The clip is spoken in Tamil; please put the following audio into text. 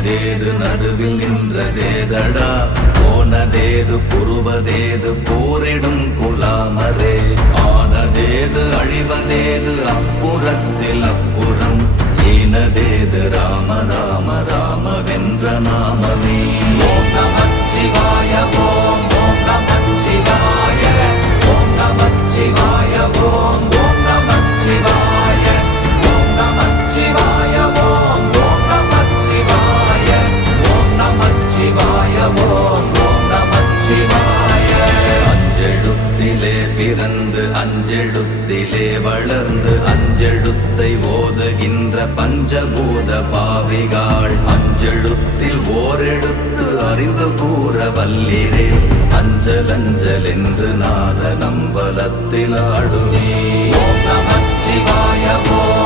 ஆயதேது நடுவில் நின்றதேதடா போனதேது புருவதேது போரிடும் குலாமரே ஆனதேது அழிவதேது அப்புறத்தில் அப்புறம் ஈனதேது ராம ராம ராம வென்ற நாமமே ஓம் நமச்சிவாய ஓம் ஓம் நமச்சிவாய ஓம் நமச்சிவாய ஓம் ஓம் நமச்சிவாய ஓம் நமச்சிவாய ஓம் ஓம் நமச்சிவாய ஓம் நமச்சிவாய ஓம் ஓம் நமச்சிவாய அஞ்செழுத்திலே பிறந்து அஞ்செழுத்திலே வளர்ந்து அஞ்செழுத்தை ஓதுகின்ற பஞ்சபூத பாவிகாள் அஞ்செழுத்தில் ஓரெழுத்து அறிந்து கூற வல்லிரே அஞ்சல் அஞ்சல் என்று நாத நம்பலத்தில் ஆடுவே ஓம் நமச்சிவாய ஓம்